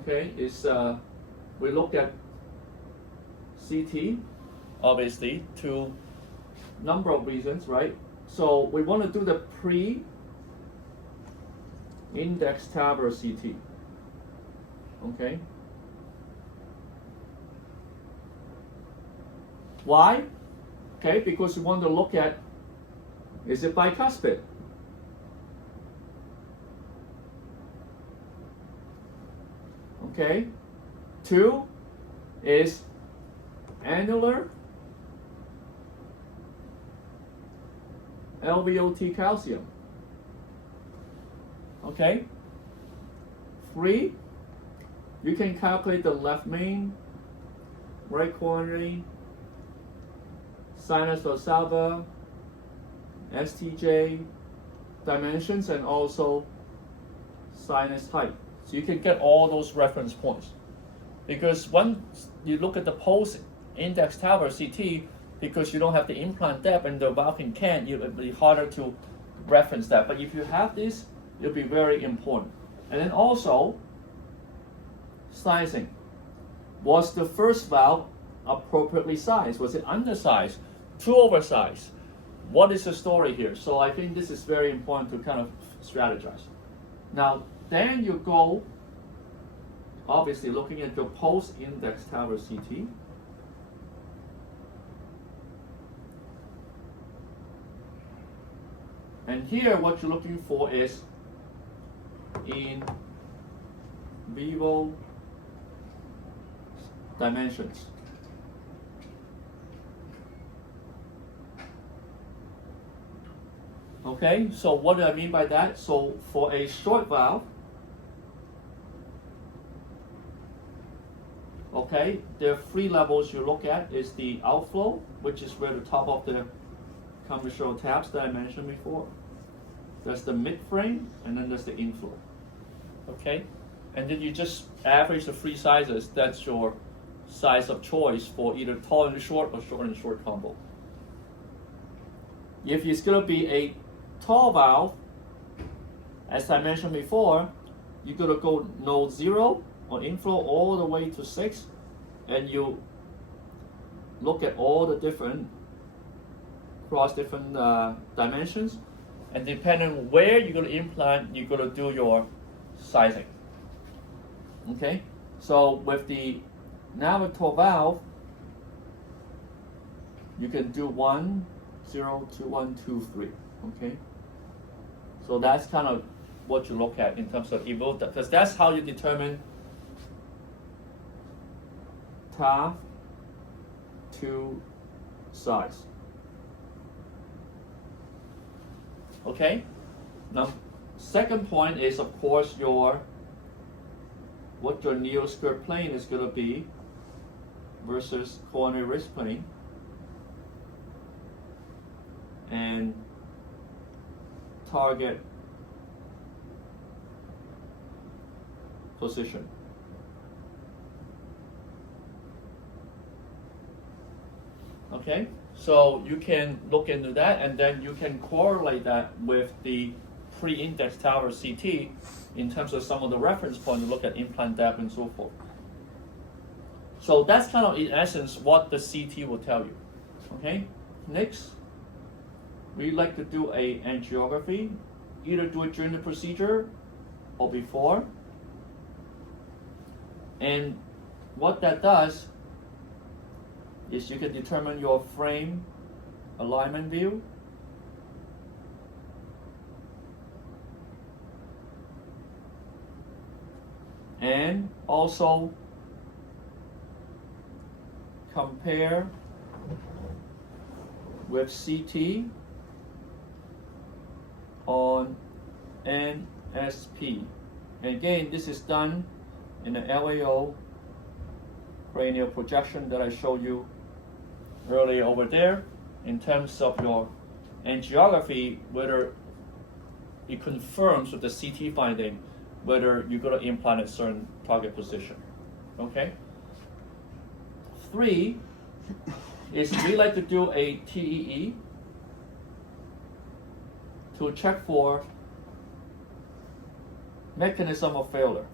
okay, is we look at CT, obviously, to number of reasons, right? So we want to do the pre-index TAVR CT, okay? Why? Okay, because we want to look at, is it bicuspid? Okay. 2 is annular LVOT calcium. Okay. 3, you can calculate the left main, right coronary, sinus valsalva, STJ dimensions, and also sinus height. So you can get all those reference points. Because when you look at the post-index TAVR CT, because you don't have the implant depth and the valve in can, it'll be harder to reference that. But if you have this, it'll be very important. And then also, sizing. Was the first valve appropriately sized? Was it undersized? Too oversized? What is the story here? So I think this is very important to kind of strategize. Now, then you go, obviously, looking at your post-index TAVR CT. And here, what you're looking for is in vivo dimensions. Okay, so what do I mean by that? So for a short valve, okay, there are 3 levels you look at. Is the outflow, which is where the top of the conventional tabs that I mentioned before. There's the mid-frame, and then there's the inflow. Okay, and then you just average the 3 sizes. That's your size of choice for either tall and short or short and short combo. If it's going to be a tall valve, as I mentioned before, you're going to go node 0 or inflow all the way to 6, and you look at all the different dimensions, and depending on where you're going to implant, you're going to do your sizing. Okay, so with the navigator valve, you can do 1, 0, 2, 1, 2, 3. Okay, so that's kind of what you look at in terms of evo, because that's how you determine TAV to size. Okay, now second point is, of course, what your neoskirt plane is going to be versus coronary wrist plane, and target position. Okay, so you can look into that, and then you can correlate that with the pre-index TAVR CT in terms of some of the reference points to look at implant depth and so forth. So that's kind of, in essence, what the CT will tell you. Okay, next, we like to do a angiography, either do it during the procedure or before. And what that does is you can determine your frame alignment view, and also compare with CT on NSP. And again, this is done in the LAO cranial projection that I showed you earlier over there, in terms of your angiography, whether it confirms with the CT finding whether you're going to implant a certain target position. Okay? 3 is we like to do a TEE to check for mechanism of failure.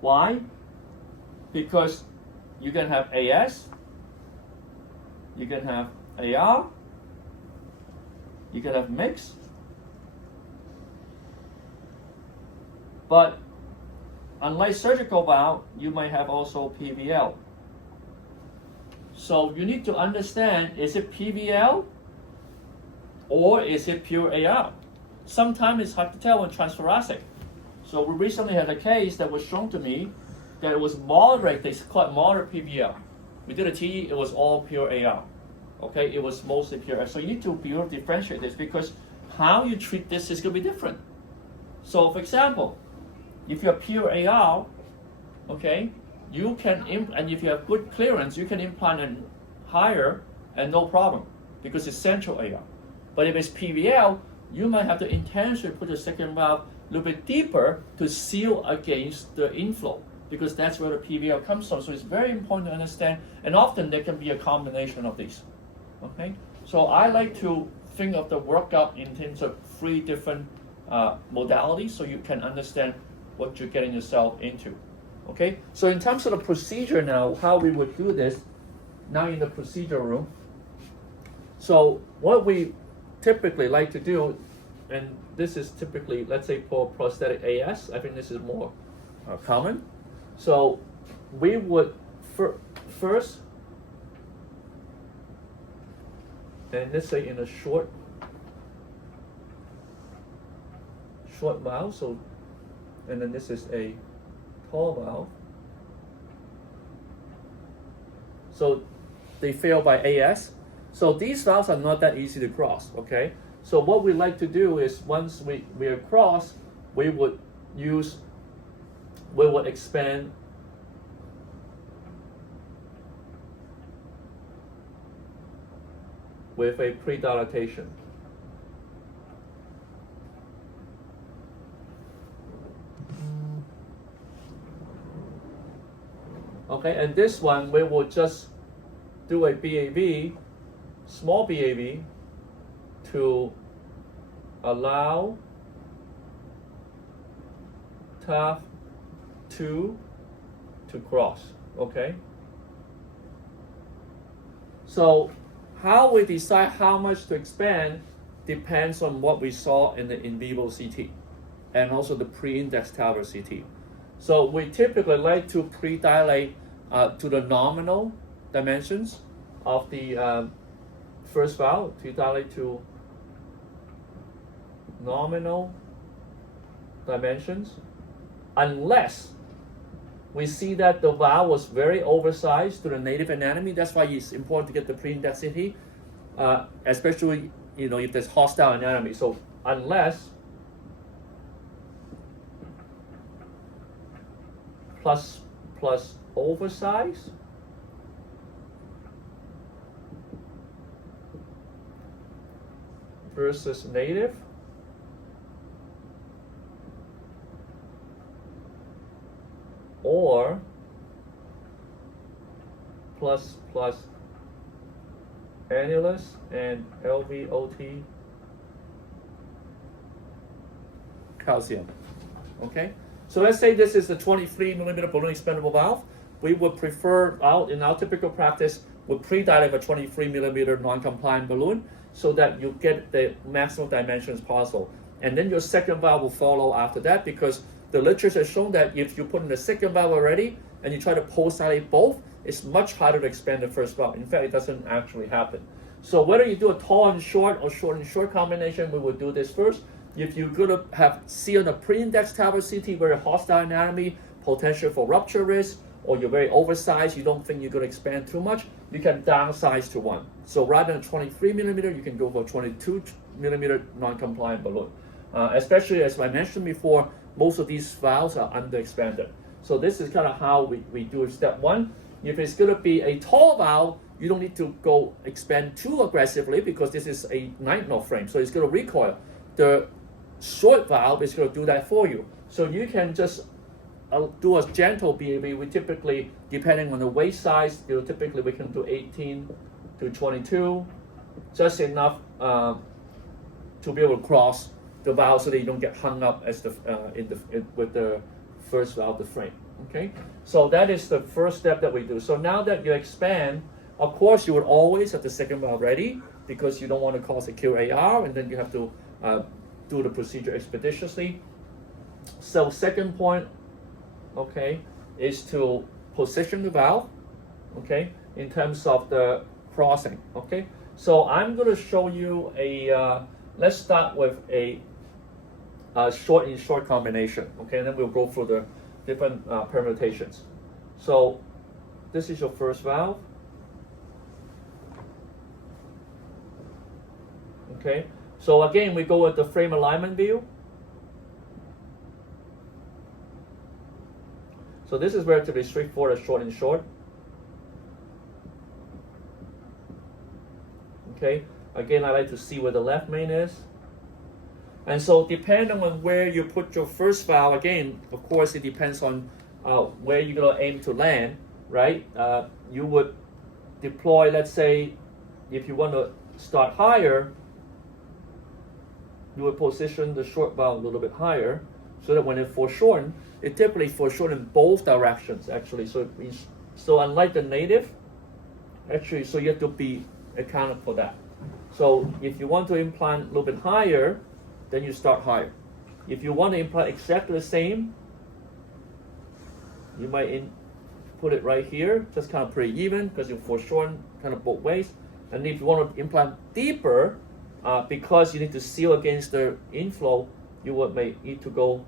Why? Because you can have AS, you can have AR, you can have mix, but unlike surgical valve, you might have also PVL. So you need to understand, is it PVL or is it pure AR? Sometimes it's hard to tell when transthoracic. So we recently had a case that was shown to me that it was moderate, they call it moderate PVL. We did a TE, it was all pure AR. Okay, it was mostly pure AR. So you need to be able to differentiate this because how you treat this is going to be different. So for example, if you have pure AR, okay, you can, and if you have good clearance, you can implant it higher and no problem because it's central AR. But if it's PVL, you might have to intentionally put the second valve a little bit deeper to seal against the inflow because that's where the PVL comes from. So it's very important to understand, and often there can be a combination of these. Okay, so I like to think of the workup in terms of 3 different modalities so you can understand what you're getting yourself into. Okay, so in terms of the procedure now, how we would do this now in the procedure room. So what we typically like to do, and this is typically, let's say for prosthetic AS, I think this is more common. So we would first, and let's say in a short valve, so, and then this is a tall valve. So they fail by AS. So these valves are not that easy to cross, okay? So what we like to do is once we are crossed, we would expand with a pre-dilatation. Okay, and this one we will just do a BAV, small BAV, to allow TAV-2 to cross, okay? So how we decide how much to expand depends on what we saw in the in vivo CT and also the pre-index TAVR CT. So we typically like to pre-dilate to the nominal dimensions of the first valve, to dilate to nominal dimensions, unless we see that the valve was very oversized to the native anatomy. That's why it's important to get the pre-index CT, especially if there's hostile anatomy. So unless plus oversize versus native, or plus annulus and LVOT calcium. Okay, so let's say this is the 23 millimeter balloon expandable valve. We would prefer, in our typical practice, would pre-dilate a 23 millimeter non-compliant balloon so that you get the maximum dimensions possible. And then your second valve will follow after that, because the literature has shown that if you put in the second valve already and you try to post-dilate both, it's much harder to expand the first valve. In fact, it doesn't actually happen. So whether you do a tall and short or short and short combination, we would do this first. If you're going to see on the pre-index TAVR CT very hostile anatomy, potential for rupture risk, or you're very oversized, you don't think you're going to expand too much, you can downsize to 1. So rather than 23 millimeter, you can go for 22 millimeter non-compliant balloon. Especially as I mentioned before, most of these valves are underexpanded. So this is kind of how we do it. Step 1, if it's going to be a tall valve, you don't need to go expand too aggressively because this is a night knot frame, so it's going to recoil. The short valve is going to do that for you. So you can just do a gentle BAV. We typically, depending on the waist size, typically we can do 18 to 22, just enough to be able to cross the valve so that you don't get hung up as with the first valve, the frame. Okay, so that is the first step that we do. So now that you expand, of course you would always have the second valve ready because you don't want to cause a QAR, and then you have to do the procedure expeditiously. So second point, okay, is to position the valve, okay, in terms of the crossing. Okay, so I'm going to show you a let's start with a short in short combination, okay, and then we'll go through the different permutations. So this is your first valve, okay. So again, we go with the frame alignment view. So this is relatively straightforward, short and short. Okay, again, I like to see where the left main is. And so depending on where you put your first valve, again, of course, it depends on where you're going to aim to land, right? You would deploy, let's say, if you want to start higher, you would position the short valve a little bit higher so that when it foreshortens, it typically foreshortens both directions, actually. So it means, so unlike the native, actually, so you have to be accounted for that. So if you want to implant a little bit higher, then you start higher. If you want to implant exactly the same, you might put it right here, just kind of pretty even because you foreshorten kind of both ways. And if you want to implant deeper, because you need to seal against the inflow, you would may need to go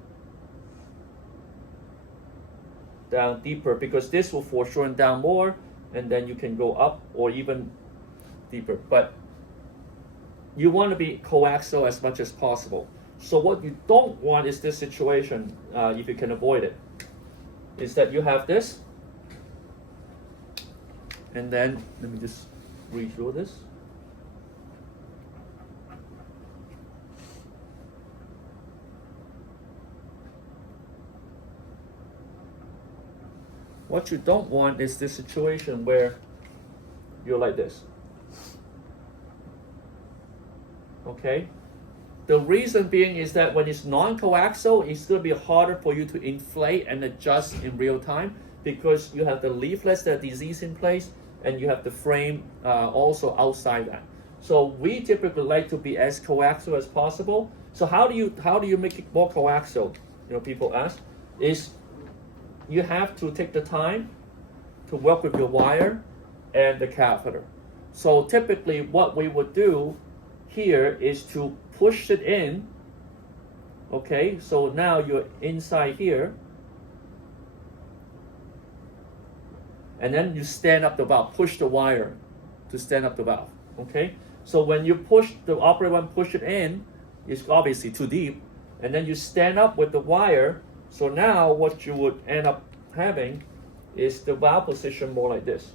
down deeper because this will foreshorten down more, and then you can go up or even deeper. But you want to be coaxial as much as possible. So what you don't want is this situation, if you can avoid it, is that you have this, and then let me just read through this. What you don't want is this situation where you're like this. Okay? The reason being is that when it's non-coaxial, it's going to be harder for you to inflate and adjust in real time because you have the leaflets that are diseased in place and you have the frame also outside that. So we typically like to be as coaxial as possible. So how do you make it more coaxial? You know, people ask, is you have to take the time to work with your wire and the catheter. So typically what we would do here is to push it in, okay? So now you're inside here, and then you stand up the valve, push the wire to stand up the valve, okay? So when you push, the operator one push it in, it's obviously too deep, and then you stand up with the wire. So now what you would end up having is the valve position more like this.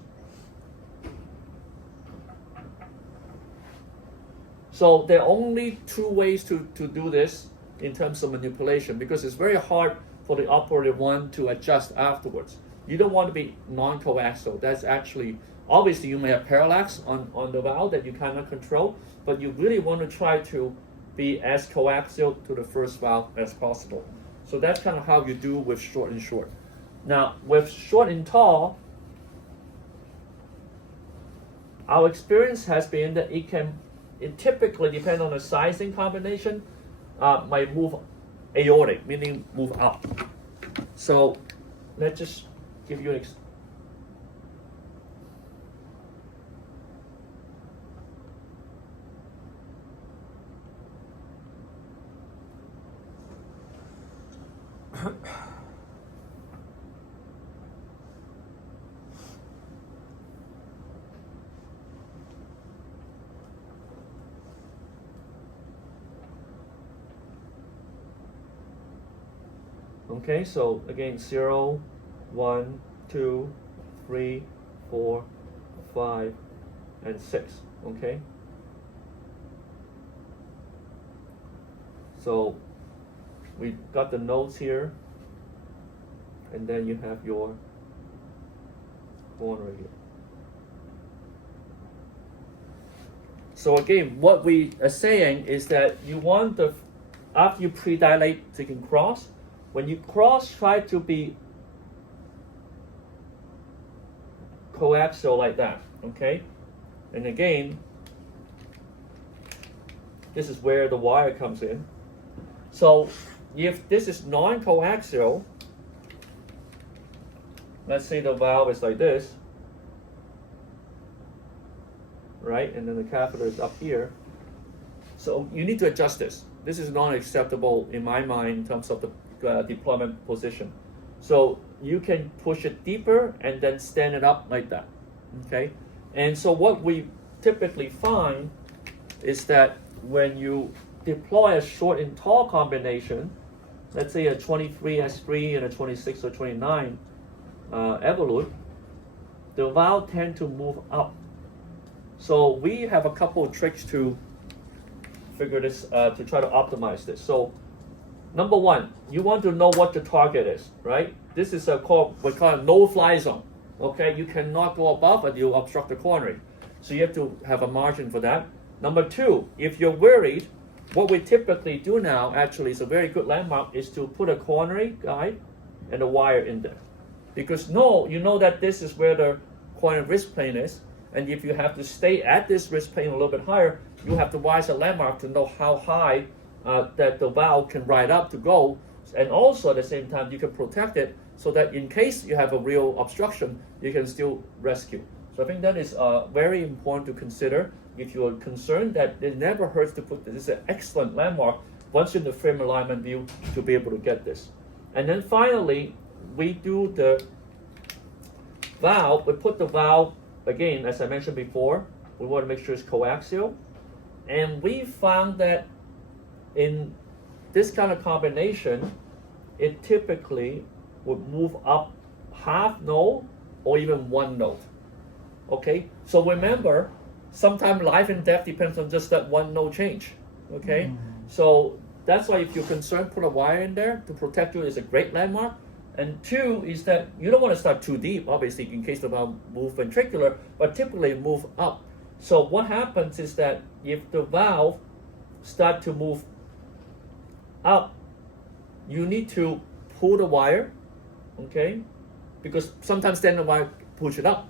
So there are only two ways to do this in terms of manipulation because it's very hard for the operator one to adjust afterwards. You don't want to be non-coaxial. That's actually, obviously you may have parallax on the valve that you cannot control, but you really want to try to be as coaxial to the first valve as possible. So that's kind of how you do with short and short. Now with short and tall, our experience has been that it typically, depending on the sizing combination, might move aortic, meaning move up. So let's just give you an Okay, so again, 0, 1, 2, 3, 4, 5, and 6, okay? So we got the nodes here, and then you have your corner here. So again, what we are saying is that you want after you pre-dilate, so you can cross, when you cross, try to be coaxial like that, okay? And again, this is where the wire comes in. So if this is non-coaxial, let's say the valve is like this, right? And then the catheter is up here. So you need to adjust this. This is not acceptable in my mind in terms of the deployment position. So you can push it deeper and then stand it up like that, okay? And so what we typically find is that when you deploy a short and tall combination, let's say a 23S3 and a 26 or 29 Evolut, the valve tend to move up. So we have a couple of tricks to figure this, to try to optimize this. So number one, you want to know what the target is, right? This is we call it no-fly zone, okay? You cannot go above it, you obstruct the coronary. So you have to have a margin for that. Number two, if you're worried, what we typically do now, actually is a very good landmark, is to put a coronary guide and a wire in there. Because you know that this is where the coronary wrist plane is, and if you have to stay at this wrist plane a little bit higher, you have to wire a landmark to know how high that the valve can ride up to go, and also at the same time you can protect it so that in case you have a real obstruction, you can still rescue. So I think that is very important to consider if you are concerned that it never hurts to put this. This is an excellent landmark once in the frame alignment view to be able to get this. And then finally, we do the valve. We put the valve, again, as I mentioned before, we want to make sure it's coaxial. And we found that in this kind of combination, it typically would move up half node or even one node. Okay, so remember, sometimes life and death depends on just that one node change. Okay, so that's why if you're concerned, put a wire in there to protect you is a great landmark. And two is that you don't want to start too deep, obviously, in case the valve move ventricular, but typically move up. So what happens is that if the valve start to move up, you need to pull the wire, okay? Because sometimes then the wire push it up.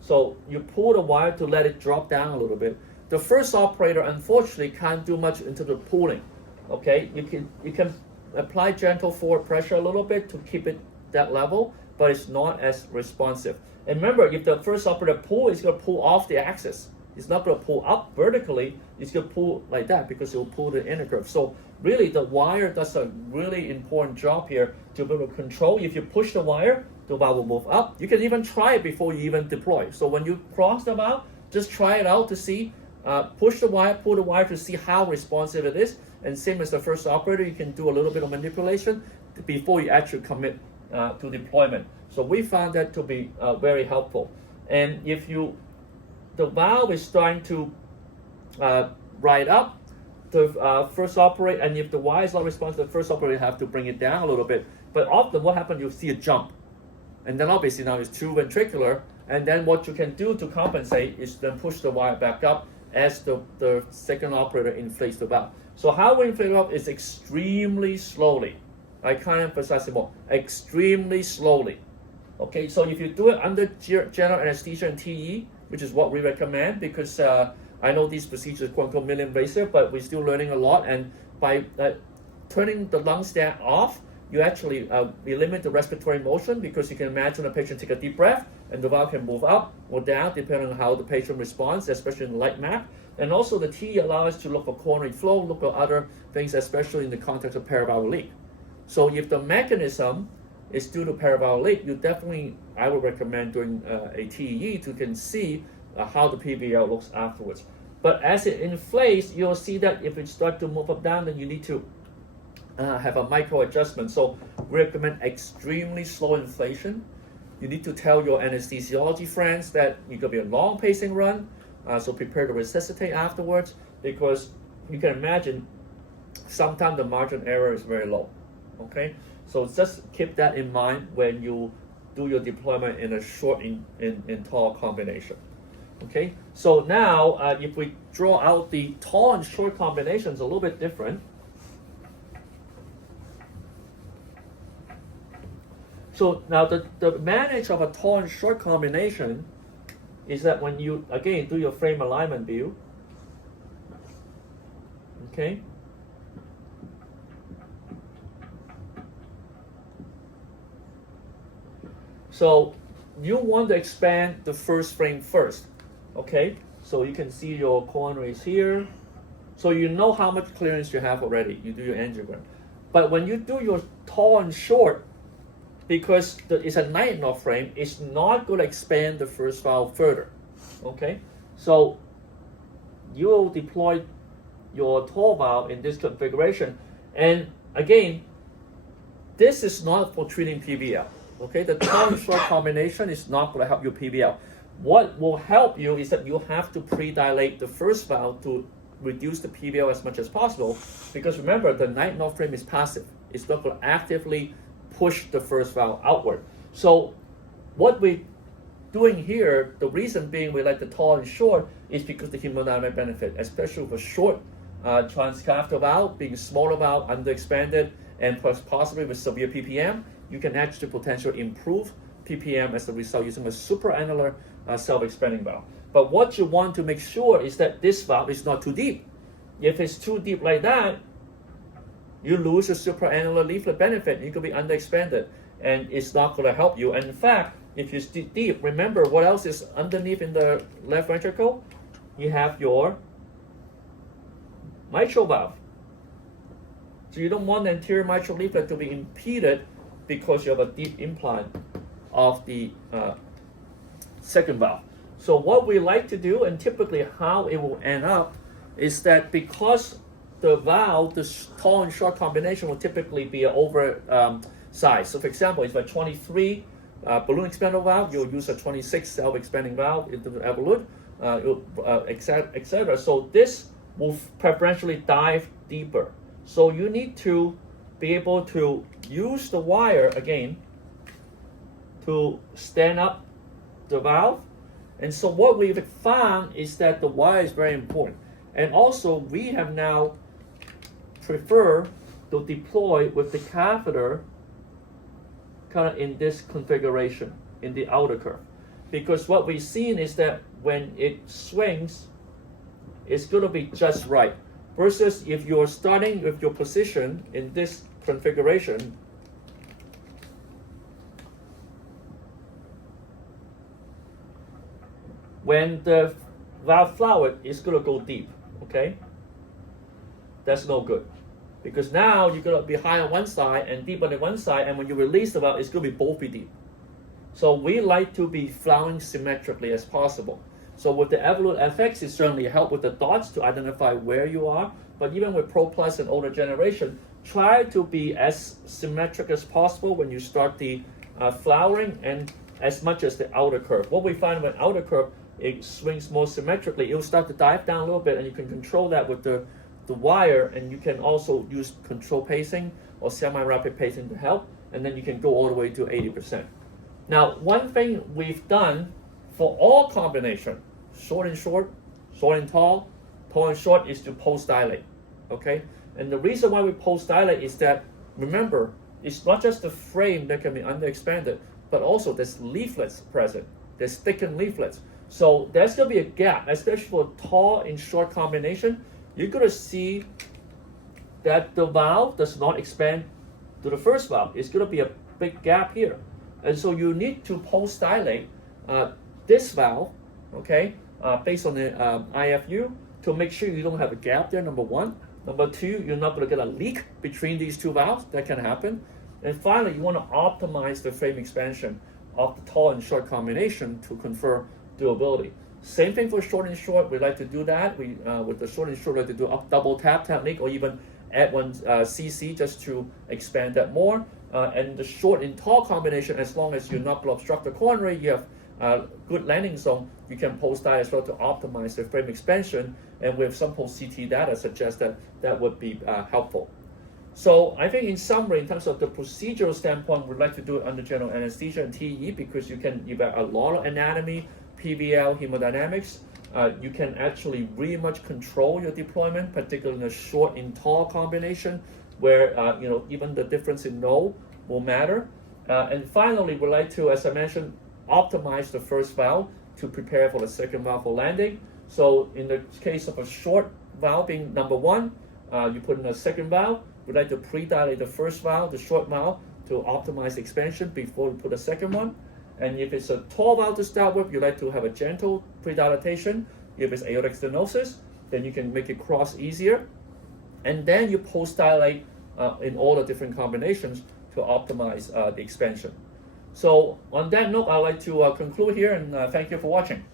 So you pull the wire to let it drop down a little bit. The first operator, unfortunately, can't do much into the pulling, okay? You can apply gentle forward pressure a little bit to keep it that level, but it's not as responsive. And remember, if the first operator pull, it's going to pull off the axis. It's not going to pull up vertically, it's going to pull like that because it will pull the inner curve. So really the wire does a really important job here to be able to control. If you push the wire, the valve will move up. You can even try it before you even deploy. So when you cross the valve, just try it out to see, push the wire, pull the wire to see how responsive it is. And same as the first operator, you can do a little bit of manipulation before you actually commit to deployment. So we found that to be very helpful. And if the valve is starting to ride up, the first operator, and if the wire is not responsive, the first operator have to bring it down a little bit. But often what happens, you see a jump. And then obviously now it's true ventricular. And then what you can do to compensate is then push the wire back up as the second operator inflates the valve. So how we inflate the valve is extremely slowly. I can't emphasize it more. Extremely slowly. Okay, so if you do it under general anesthesia and TE, which is what we recommend, because I know these procedures are quote unquote minimally invasive, but we're still learning a lot. And by turning the lung stand off, you actually eliminate the respiratory motion, because you can imagine a patient take a deep breath and the valve can move up or down depending on how the patient responds, especially in the light map. And also the TE allows us to look for coronary flow, look for other things, especially in the context of paravalvular leak. So if the mechanism is due to paravalvular leak, you definitely, I would recommend doing a TEE to can see how the PVL looks afterwards. But as it inflates, you'll see that if it starts to move up down, then you need to have a micro adjustment. So we recommend extremely slow inflation. You need to tell your anesthesiology friends that it's going to be a long pacing run, so prepare to resuscitate afterwards, because you can imagine sometimes the margin error is very low. Okay, so just keep that in mind when you do your deployment in a short and tall combination. Okay, so now if we draw out the tall and short combinations, a little bit different. So now the advantage of a tall and short combination is that when you, again, do your frame alignment view, okay, so you want to expand the first frame first, okay? So you can see your coronaries here. So you know how much clearance you have already. You do your angiogram. But when you do your tall and short, because it's a night knot frame, it's not going to expand the first valve further, okay? So you will deploy your tall valve in this configuration. And again, this is not for treating PVL, okay? The tall and short combination is not going to help you PVL. What will help you is that you have to pre-dilate the first valve to reduce the PVL as much as possible, because remember, the night knot frame is passive. It's not going to actively push the first valve outward. So what we're doing here, the reason being we like the tall and short is because the hemodynamic benefit, especially with a short transcatheter valve, being a smaller valve, underexpanded, and possibly with severe PPM, you can actually potentially improve PPM as a result using a supraannular self-expanding valve. But what you want to make sure is that this valve is not too deep. If it's too deep like that, you lose the supraannular leaflet benefit. You could be underexpanded, and it's not going to help you. And in fact, if you stay deep, remember what else is underneath in the left ventricle? You have your mitral valve. So you don't want the anterior mitral leaflet to be impeded because you have a deep implant of the second valve. So what we like to do, and typically how it will end up, is that because the valve, the tall and short combination will typically be over size. So for example, if a 23 balloon expander valve, you'll use a 26 self-expanding valve into the evolute, etc. So this will preferentially dive deeper. So you need to be able to use the wire again to stand up the valve. And so what we've found is that the wire is very important. And also we have now prefer to deploy with the catheter kind of in this configuration, in the outer curve. Because what we've seen is that when it swings, it's going to be just right. Versus if you're starting with your position in this configuration, when the valve fluid is going to go deep, okay? That's no good. Because now you're going to be high on one side and deep on the one side, and when you release the valve, it's going to be both be deep. So we like to be flowing symmetrically as possible. So with the evolute FX, it certainly helps with the dots to identify where you are. But even with Pro Plus and older generation, try to be as symmetric as possible when you start the flowering, and as much as the outer curve. What we find when outer curve, it swings more symmetrically, it will start to dive down a little bit, and you can control that with the wire, and you can also use control pacing or semi-rapid pacing to help, and then you can go all the way to 80%. Now, one thing we've done for all combination, short and short, short and tall and short, is to post-dilate, okay? And the reason why we post-dilate is that, remember, it's not just the frame that can be underexpanded, but also there's leaflets present, there's thickened leaflets. So there's going to be a gap, especially for tall and short combination. You're going to see that the valve does not expand to the first valve. It's going to be a big gap here. And so you need to post-dilate this valve, okay, based on the IFU, to make sure you don't have a gap there, number one. Number two, you're not going to get a leak between these two valves. That can happen. And finally, you want to optimize the frame expansion of the tall and short combination to confer durability. Same thing for short and short. We like to do that. We with the short and short, we like to do a double tap technique, or even add one cc just to expand that more. And the short and tall combination, as long as you're not going to obstruct the coronary, you have good landing zone, you can post-dilate as well to optimize the frame expansion. And with some post-CT data suggests that that would be helpful. So I think in summary, in terms of the procedural standpoint, we'd like to do it under general anesthesia and TE, because you can evaluate a lot of anatomy, PVL, hemodynamics. You can actually really much control your deployment, particularly in a short and tall combination, where even the difference in node will matter. And finally, we'd like to, as I mentioned, optimize the first valve to prepare for the second valve for landing. So in the case of a short valve being number 1, you put in a second valve. We'd like to pre-dilate the first valve, the short valve, to optimize the expansion before we put a second one. And if it's a tall valve to start with, you like to have a gentle pre-dilatation. If it's aortic stenosis, then you can make it cross easier. And then you post-dilate in all the different combinations to optimize the expansion. So on that note, I'd like to conclude here, and thank you for watching.